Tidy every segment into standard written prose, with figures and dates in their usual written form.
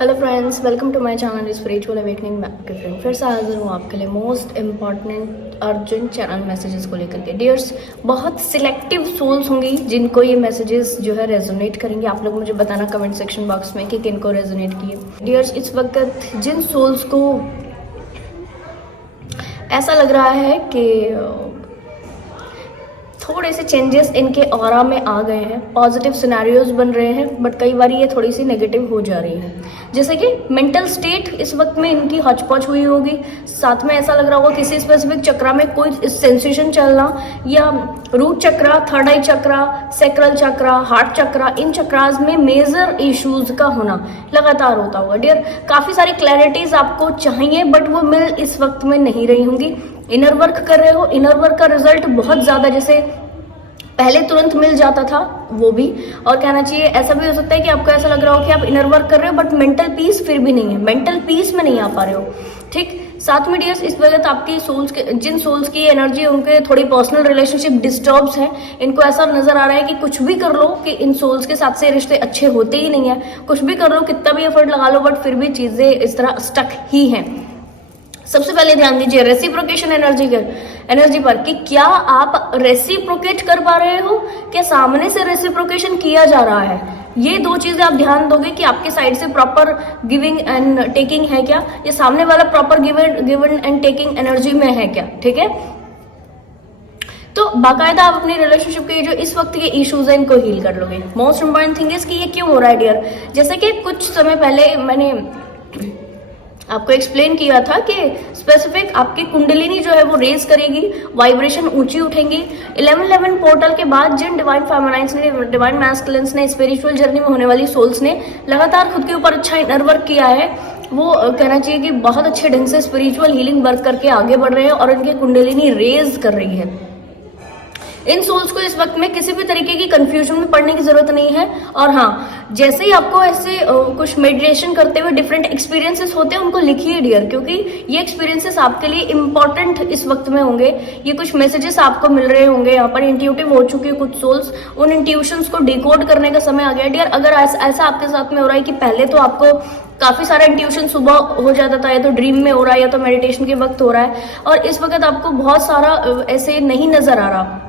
Hello friends, welcome to my channel spiritual awakening मैं आपके friend फिर से हाजिर हूँ आपके लिए most important urgent channel messages को लेकर के। डियर्स, बहुत सिलेक्टिव सोल्स होंगी जिनको ये मैसेजेस जो है रेजोनेट करेंगे। आप लोग मुझे बताना कमेंट सेक्शन बॉक्स में कि किनको रेजोनेट किए। डियर्स, इस वक्त जिन सोल्स को ऐसा लग रहा है कि थोड़े से चेंजेस इनके ऑरा में आ गए हैं, पॉजिटिव सिनेरियोज बन रहे हैं, बट कई बार ये थोड़ी सी नेगेटिव हो जा रही है। जैसे कि मेंटल स्टेट इस वक्त में इनकी हचपच हुई होगी। साथ में ऐसा लग रहा होगा किसी स्पेसिफिक चक्रा में कोई सेंसेशन चलना, या रूट चक्रा, थर्ड आई चक्रा, सेक्रल चक्रा, हार्ट चक्रा, इन चक्रास में मेजर इश्यूज का होना लगातार होता होगा। डियर, काफी सारी क्लैरिटीज आपको चाहिए बट वो मिल इस वक्त में नहीं रही होंगी। इनर वर्क कर रहे हो, इनर वर्क का रिजल्ट बहुत ज्यादा जैसे पहले तुरंत मिल जाता था वो भी, और कहना चाहिए ऐसा भी हो सकता है कि आपको ऐसा लग रहा हो कि आप इनर वर्क कर रहे हो बट मेंटल पीस फिर भी नहीं है, मेंटल पीस में नहीं आ पा रहे हो। ठीक, साथ में डियर्स, इस वजह आपकी सोल्स के जिन सोल्स की एनर्जी उनके थोड़ी पर्सनल रिलेशनशिप डिस्टर्ब्स हैं। इनको ऐसा नजर आ रहा है कि कुछ भी कर लो कि इन सोल्स के साथ से रिश्ते अच्छे होते ही नहीं है। कुछ भी कर लो, कितना भी एफर्ट लगा लो, बट फिर भी चीजें इस तरह स्टक ही हैं। सबसे पहले ध्यान दीजिए रेसिप्रोकेशन एनर्जी पर कि क्या आप रेसिप्रोकेट कर पा रहे हो, क्या सामने से रेसिप्रोकेशन किया जा रहा है। ये दो चीजें आप ध्यान दोगे कि आपके साइड से प्रॉपर गिविंग एंड टेकिंग है क्या, ये सामने वाला proper given and taking energy में है क्या। ठीक है, तो बाकायदा आप अपनी रिलेशनशिप के जो इस वक्त के इश्यूज है इनको हील कर लोगे। मोस्ट इंपॉर्टेंट थिंग इज कि ये क्यों हो रहा है डियर। जैसे कि कुछ समय पहले मैंने आपको एक्सप्लेन किया था कि स्पेसिफिक आपकी कुंडलिनी जो है वो रेज करेगी, वाइब्रेशन ऊंची उठेंगी। 1111 पोर्टल के बाद जिन डिवाइन फेमिनाइन्स ने, डिवाइन मैस्कुलिन्स ने, स्पिरिचुअल जर्नी में होने वाली सोल्स ने लगातार खुद के ऊपर अच्छा इनर वर्क किया है, वो कहना चाहिए कि बहुत अच्छे ढंग से स्पिरिचुअल हीलिंग वर्क करके आगे बढ़ रहे हैं और उनकी कुंडलिनी रेज कर रही है। इन सोल्स को इस वक्त में किसी भी तरीके की कंफ्यूजन में पड़ने की जरूरत नहीं है। और हाँ, जैसे ही आपको ऐसे कुछ मेडिटेशन करते हुए डिफरेंट एक्सपीरियंसेस होते हैं उनको लिखिए डियर, क्योंकि ये एक्सपीरियंसेस आपके लिए इंपॉर्टेंट इस वक्त में होंगे। ये कुछ मैसेजेस आपको मिल रहे होंगे, यहाँ पर इंट्यूटिव हो चुके कुछ सोल्स, उन इंट्यूशंस को डिकोड करने का समय आ गया डियर। अगर ऐसा आपके साथ में हो रहा है कि पहले तो आपको काफी सारा इंट्यूशन सुबह हो जाता था, या तो ड्रीम में हो रहा है या तो मेडिटेशन के वक्त हो रहा है, और इस वक्त आपको बहुत सारा ऐसे नहीं नजर आ रहा,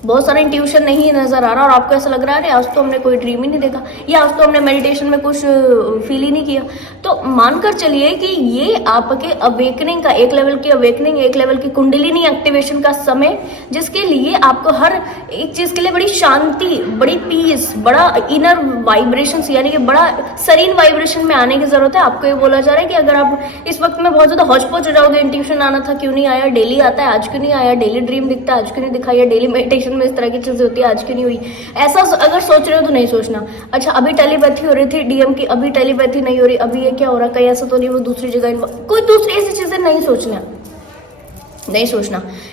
बहुत सारा इंट्यूशन नहीं नजर आ रहा, और आपको ऐसा लग रहा है आज तो हमने कोई ड्रीम ही नहीं देखा, या आज तो हमने मेडिटेशन में कुछ फील ही नहीं किया, तो मानकर चलिए कि ये आपके अवेकनिंग का, एक लेवल की अवेकनिंग, एक लेवल की कुंडलिनी एक्टिवेशन का समय, जिसके लिए आपको हर एक चीज के लिए बड़ी शांति, बड़ी पीस, बड़ा इनर वाइब्रेशन, यानी कि बड़ा सरीन वाइब्रेशन में आने की जरूरत है। आपको ये बोला जा रहा है कि अगर आप इस वक्त में बहुत ज्यादा हौच-पौच हो जाओगे, इंट्यूशन आना था क्यों नहीं आया, डेली आता है आज क्यों नहीं आया, डेली ड्रीम दिखता है आज क्यों नहीं दिखा, या डेली मेडिटेशन में इस तरह की चीजें होती है आज क्यों नहीं हुई, ऐसा अगर सोच रहे हो तो नहीं सोचना। अच्छा, अभी टेलीपैथी हो रही थी डीएम की, अभी टेलीपैथी नहीं हो रही, अभी ये क्या हो रहा है, कहीं ऐसा तो नहीं वो दूसरी जगह, कोई दूसरी ऐसी चीजें नहीं सोचना।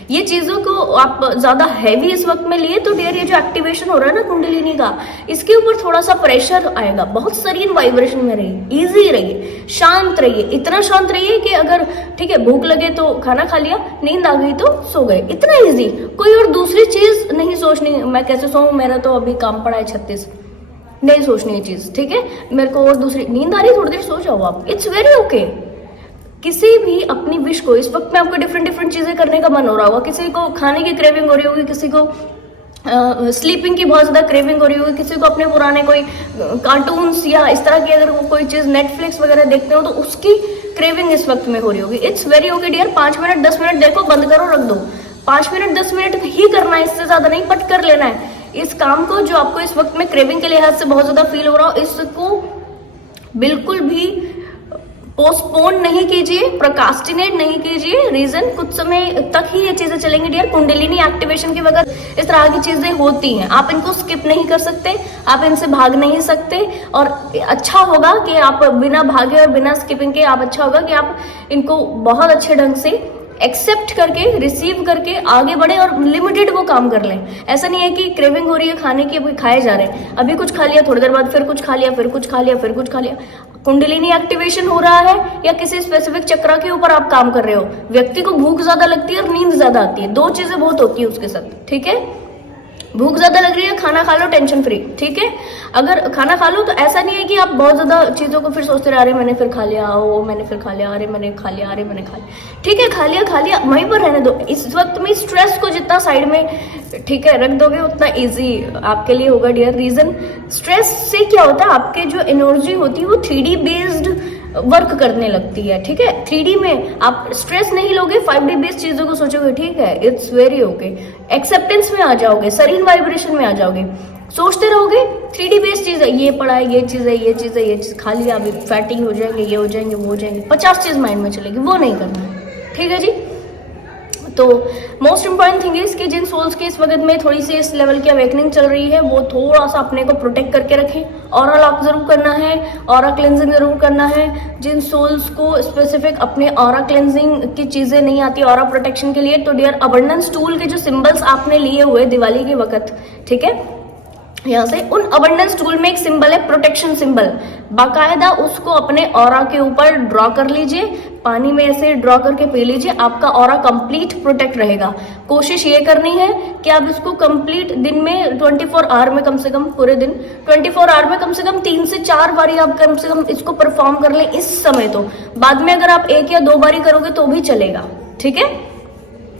ये चीजों को आप ज्यादा हैवी इस वक्त में लिए तो डियर, ये जो एक्टिवेशन हो रहा है ना कुंडलिनी का, इसके ऊपर थोड़ा सा प्रेशर आएगा। बहुत सरीन वाइब्रेशन में रहिए, इजी रहिए, शांत रहिए, इतना शांत रहिए कि अगर ठीक है भूख लगे तो खाना खा लिया, नींद आ गई तो सो गए, इतना इजी। कोई और दूसरी चीज नहीं सोचनी, मैं कैसे सोऊं, मेरा तो अभी काम पड़ा है 36, नहीं सोचनी ये चीज। ठीक है, मेरे को और दूसरी नींद आ रही है, थोड़ी देर सो जाओ आप, इट्स वेरी ओके। किसी भी अपनी विश को, इस वक्त में आपको डिफरेंट चीजें करने का मन हो रहा होगा, किसी को खाने की क्रेविंग हो रही होगी, किसी को स्लीपिंग की बहुत ज्यादा क्रेविंग हो रही होगी, किसी को अपने पुराने कोई कार्टून्स या इस तरह की अगर कोई चीज नेटफ्लिक्स वगैरह देखते हो तो उसकी क्रेविंग इस वक्त में हो रही होगी। It's very okay dear, 5 minute 10 minute देखो, बंद करो, रख दो। 5 मिनट 10 मिनट ही करना है, इससे ज्यादा नहीं, बट कर लेना है इस काम को जो आपको इस वक्त में क्रेविंग के लिहाज से बहुत ज्यादा फील हो रहा हो। इसको बिल्कुल भी पोस्टपोन नहीं कीजिए, प्रोकास्टिनेट नहीं कीजिए। रीजन, कुछ समय तक ही ये चीजें चलेंगी डियर। कुंडलिनी एक्टिवेशन के वक्त इस तरह की चीजें होती हैं, आप इनको स्किप नहीं कर सकते, आप इनसे भाग नहीं सकते। और अच्छा होगा कि आप बिना भागे और बिना स्किपिंग के, आप अच्छा होगा कि आप इनको बहुत अच्छे ढंग से एक्सेप्ट करके, रिसीव करके आगे बढ़े और लिमिटेड वो काम कर लें। ऐसा नहीं है कि क्रेविंग हो रही है खाने की, अभी खाए जा रहे हैं, अभी कुछ खा लिया, थोड़ी देर बाद फिर कुछ खा लिया, फिर कुछ खा लिया, फिर कुछ खा लिया। कुंडलिनी एक्टिवेशन हो रहा है या किसी स्पेसिफिक चक्र के ऊपर आप काम कर रहे हो। व्यक्ति को भूख ज्यादा लगती है और नींद ज्यादा आती है, दो चीजें बहुत होती है उसके साथ। ठीक है, भूख ज्यादा लग रही है, खाना खा लो टेंशन फ्री, ठीक है। अगर खाना खा लो तो ऐसा नहीं है कि आप बहुत ज्यादा चीजों को फिर सोचते रहे, अरे मैंने फिर खा लिया, ओ मैंने फिर खा लिया, अरे मैंने खा लिया, अरे मैंने खा लिया, ठीक है खा लिया वहीं पर रहने दो। इस वक्त में स्ट्रेस को जितना साइड में, ठीक है, रख दोगे उतना इजी आपके लिए होगा डियर। रीजन, स्ट्रेस से क्या होता है, आपके जो एनर्जी होती है वो 3D बेस्ड वर्क करने लगती है, ठीक है। 3D में आप स्ट्रेस नहीं लोगे, 5D बेस्ड चीजों को सोचोगे, ठीक है, इट्स वेरी ओके, एक्सेप्टेंस में आ जाओगे, सरीन वाइब्रेशन में आ जाओगे। सोचते रहोगे 3D बेस्ड चीज है, ये पड़ा है, ये चीज है, ये चीज है, ये चीज खा लिया, अभी फैटिंग हो जाएंगे, ये हो जाएंगे, वो हो जाएंगे, 50 चीज माइंड में चलेगी, वो नहीं करना है, ठीक है जी। तो मोस्ट इंपॉर्टेंट थिंग इज कि जिन सोल्स की इस वक्त में थोड़ी सी इस लेवल की अवेकनिंग चल रही है, वो थोड़ा सा अपने को प्रोटेक्ट करके रखें। ऑरा लॉक जरूर करना है, ऑरा क्लेंजिंग जरूर करना है। जिन सोल्स को स्पेसिफिक अपने ऑरा क्लेंजिंग की चीजें नहीं आती ऑरा प्रोटेक्शन के लिए, तो डियर अबंडेंस टूल के जो सिंबल्स आपने लिए हुए दिवाली के वक्त, ठीक है, यहाँ से उन अबंडेंस टूल में एक सिंबल है प्रोटेक्शन सिंबल, बाकायदा उसको अपने ऑरा के ऊपर ड्रॉ कर लीजिए, पानी में ऐसे ड्रॉ करके पी लीजिए, आपका ऑरा कंप्लीट प्रोटेक्ट रहेगा। कोशिश ये करनी है कि आप इसको कंप्लीट दिन में 24 आवर में, कम से कम पूरे दिन 24 आवर में कम से कम 3 से 4 बारी आप कम से कम इसको परफॉर्म कर लें इस समय। तो बाद में अगर आप 1 या 2 बारी करोगे तो भी चलेगा, ठीक है,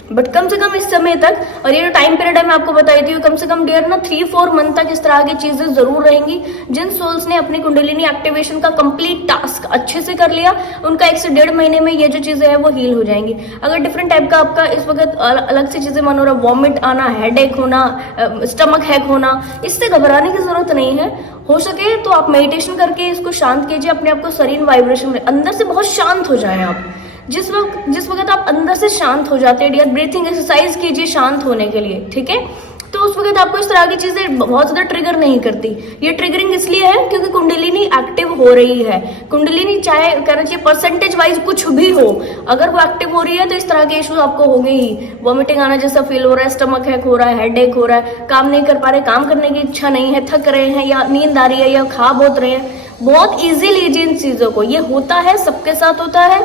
बट कम से कम इस समय तक। और ये जो टाइम पीरियड है मैं आपको बताई थी, कम से कम डियर ना 3-4 मंथ तक इस तरह की चीजें जरूर रहेंगी। जिन सोल्स ने अपनी कुंडलिनी एक्टिवेशन का कंप्लीट टास्क अच्छे से कर लिया, उनका 1 से 1.5 महीने में ये जो चीजें हैं वो हील हो जाएंगी। अगर डिफरेंट टाइप का आपका इस वक्त अलग से चीजें मन हो रहा, वॉमिट आना, हेडेक होना, स्टमक हैक होना, इससे घबराने की जरूरत नहीं है। हो सके तो आप मेडिटेशन करके इसको शांत कीजिए, अपने आप को सरीन वाइब्रेशन में अंदर से बहुत शांत हो जाए आप। जिस वक्त आप अंदर से शांत हो जाते हैं डियर, ब्रीथिंग एक्सरसाइज कीजिए शांत होने के लिए, ठीक है। तो उस वक्त आपको इस तरह की चीजें बहुत ज्यादा ट्रिगर नहीं करती। ये ट्रिगरिंग इसलिए है क्योंकि कुंडलिनी एक्टिव हो रही है। कुंडलिनी चाहे कहना चाहिए परसेंटेज वाइज कुछ भी हो, अगर वो एक्टिव हो रही है तो इस तरह के इश्यूज आपको होंगे ही। वॉमिटिंग आना जैसा फील हो रहा है, स्टमक हैक हो रहा है, हेडेक हो रहा है, काम नहीं कर पा रहे, काम करने की इच्छा नहीं है, थक रहे हैं, या नींद आ रही है, या खा बहुत रहे हैं, बहुत ईजी लीजिए इन चीजों को। ये होता है, सबके साथ होता है,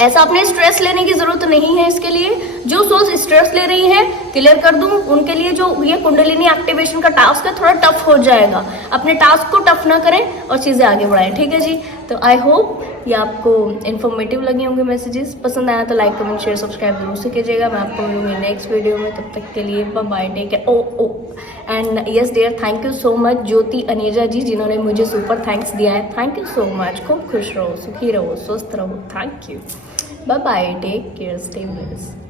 ऐसा अपने स्ट्रेस लेने की जरूरत नहीं है। इसके लिए जो सोल्स स्ट्रेस ले रही हैं, क्लियर कर दूं, उनके लिए जो ये कुंडलिनी एक्टिवेशन का टास्क है थोड़ा टफ हो जाएगा। अपने टास्क को टफ ना करें और चीजें आगे बढ़ाएं, ठीक है जी। तो आई होप ये आपको इन्फॉर्मेटिव लगे होंगे मैसेजेस। पसंद आया तो लाइक, कमेंट, शेयर, सब्सक्राइब जरूर से कीजिएगा। मैं आपको मिलूंगी नेक्स्ट वीडियो में, तब तक के लिए bye bye, take care. Oh and yes dear, thank you so much Jyoti Aneja ji, जिन्होंने मुझे सुपर थैंक्स दिया है। Thank you so much. खूब खुश रहो, सुखी रहो, स्वस्थ रहो। Thank you, bye bye, take care, stay blessed.